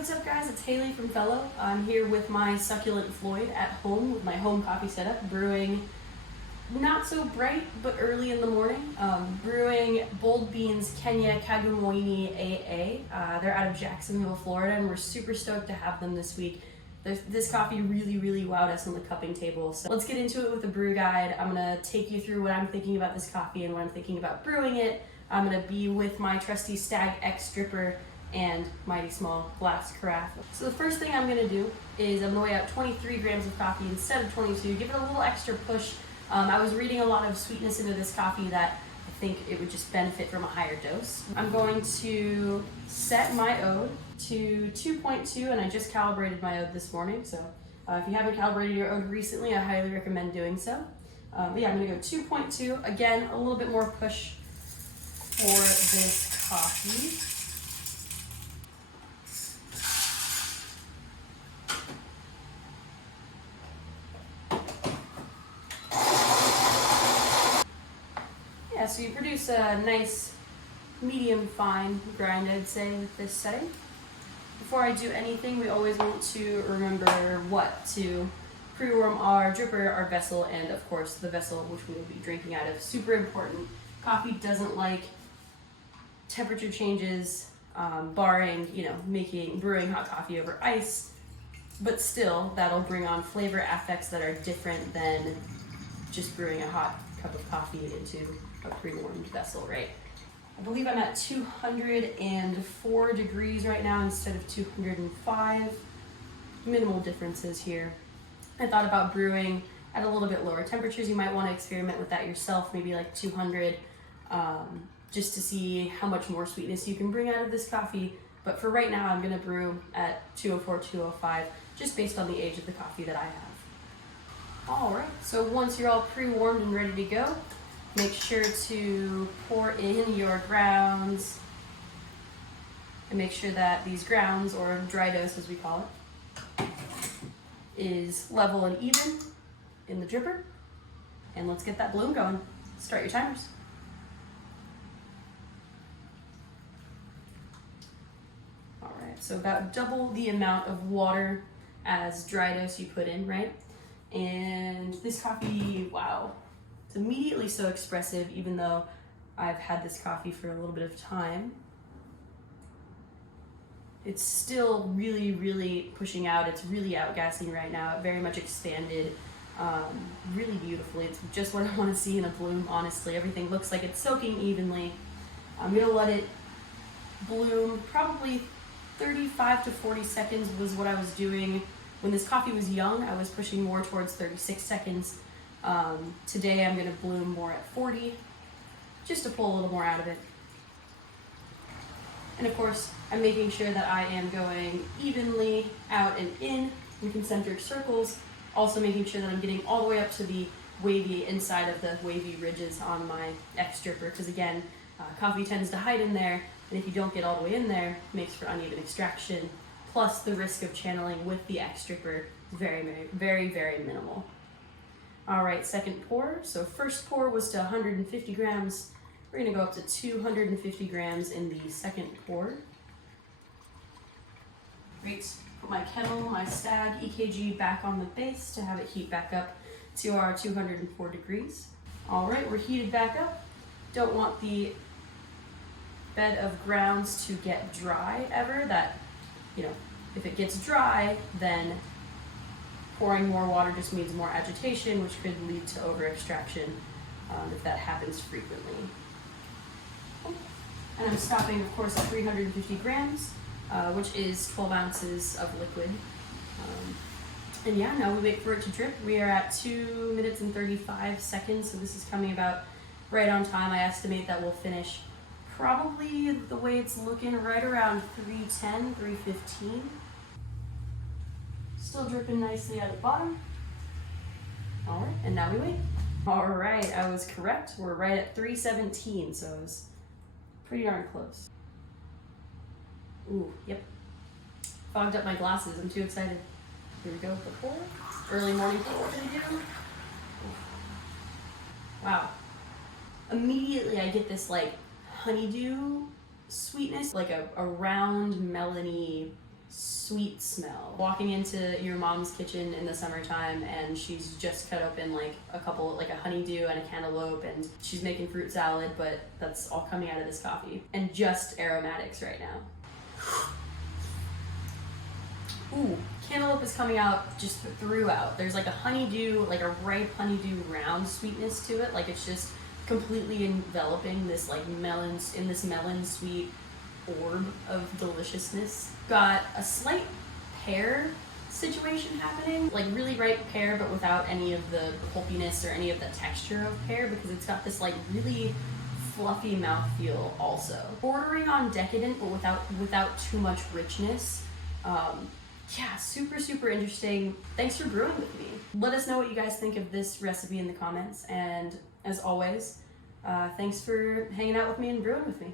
what's up guys? It's Haley from Fellow. I'm here with my succulent Floyd at home with my home coffee setup, brewing not so bright but early in the morning. Brewing Bold Beans Kenya Kagumoini AA. They're out of Jacksonville, Florida, and we're super stoked to have them this week. This coffee really wowed us on the cupping table. So let's get into it with the brew guide. I'm gonna take you through what I'm thinking about this coffee and what I'm thinking about brewing it. I'm gonna be with my trusty Stagg X dripper and mighty small glass carafe. So the first thing I'm gonna do is I'm gonna weigh out 23 grams of coffee instead of 22, give it a little extra push. I was reading a lot of sweetness into this coffee that I think it would just benefit from a higher dose. I'm going to set my Ode to 2.2, and I just calibrated my Ode this morning, so if you haven't calibrated your Ode recently, I highly recommend doing so. But yeah, I'm gonna go 2.2. Again, a little bit more push for this coffee. Yeah, so you produce a nice medium fine grind, I'd say, with this setting. Before I do anything, we always want to remember what to pre-warm our dripper, our vessel, and of course the vessel which we will be drinking out of. Super important. Coffee doesn't like temperature changes, barring, brewing hot coffee over ice, but still that'll bring on flavor affects that are different than just brewing a hot cup of coffee into a pre-warmed vessel, right? I believe I'm at 204 degrees right now instead of 205. Minimal differences here. I thought about brewing at a little bit lower temperatures. You might want to experiment with that yourself, maybe like 200, just to see how much more sweetness you can bring out of this coffee. But for right now, I'm gonna brew at 204, 205, just based on the age of the coffee that I have. All right, so once you're all pre-warmed and ready to go, make sure to pour in your grounds and make sure that these grounds, or dry dose as we call it, is level and even in the dripper. And let's get that bloom going. Start your timers. All right, so about double the amount of water as dry dose you put in, right? And this coffee, wow, it's immediately so expressive, even though I've had this coffee for a little bit of time. It's still really pushing out. It's really outgassing right now. It very much expanded, really beautifully. It's just what I want to see in a bloom, honestly. Everything looks like it's soaking evenly. I'm gonna let it bloom. Probably 35 to 40 seconds was what I was doing. When this coffee was young, I was pushing more towards 36 seconds. Today I'm gonna bloom more at 40, just to pull a little more out of it. And of course, I'm making sure that I am going evenly out and in concentric circles, also making sure that I'm getting all the way up to the wavy inside of the wavy ridges on my X dripper, because again, coffee tends to hide in there, and if you don't get all the way in there, it makes for uneven extraction, plus the risk of channeling with the X dripper is very minimal. All right, second pour. So first pour was to 150 grams. We're gonna go up to 250 grams in the second pour. Great. Put my kettle, my Stagg EKG back on the base to have it heat back up to our 204 degrees. All right, we're heated back up. Don't want the bed of grounds to get dry ever. That, if it gets dry, then pouring more water just means more agitation, which could lead to over extraction if that happens frequently. And I'm stopping, of course, at 350 grams, which is 12 ounces of liquid. And yeah, now we wait for it to drip. We are at 2 minutes and 35 seconds, so this is coming about right on time. I estimate that we'll finish probably the way it's looking right around 310, 315. Still dripping nicely at the bottom. All right, and now we wait. All right, I was correct. We're right at 317, so it was pretty darn close. Ooh, yep. Fogged up my glasses, I'm too excited. Here we go with the pour. Early morning pour we're gonna do. Wow. Immediately I get this like honeydew sweetness, like a round melony sweet smell. Walking into your mom's kitchen in the summertime and she's just cut open like a honeydew and a cantaloupe, and she's making fruit salad, but that's all coming out of this coffee. And just aromatics right now. Ooh, cantaloupe is coming out just throughout. There's like a honeydew, like a ripe honeydew round sweetness to it. Like it's just completely enveloping this like melon sweet orb of deliciousness. Got a slight pear situation happening, like really ripe pear, but without any of the pulpiness or any of the texture of pear, because it's got this like really fluffy mouthfeel also. Bordering on decadent, but without too much richness. Yeah, super interesting. Thanks for brewing with me. Let us know what you guys think of this recipe in the comments, and as always, thanks for hanging out with me and brewing with me.